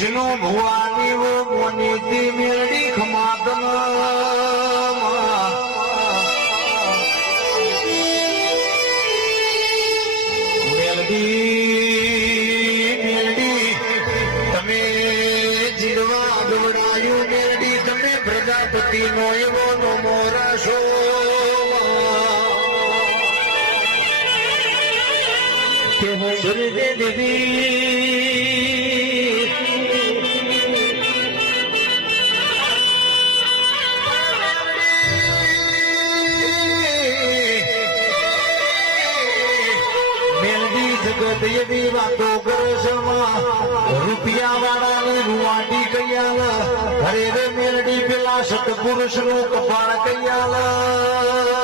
વિષ્ણુ ભુવાની વો મોનીતી મેળી ખમાતન મેલડી તમે જીરવા દોડાયું મેલડી તમે પ્રજાપતિ નો એવો નો મોરાશો કે હું દુર્ગે દેવી મેલડી જગત એવી વાતો કરે છે રૂપિયા વાળાની રૂવાટી કૈયાલ હરે રે મેલડી પેલા સતપુરુષ નું કપાળ કૈયાલ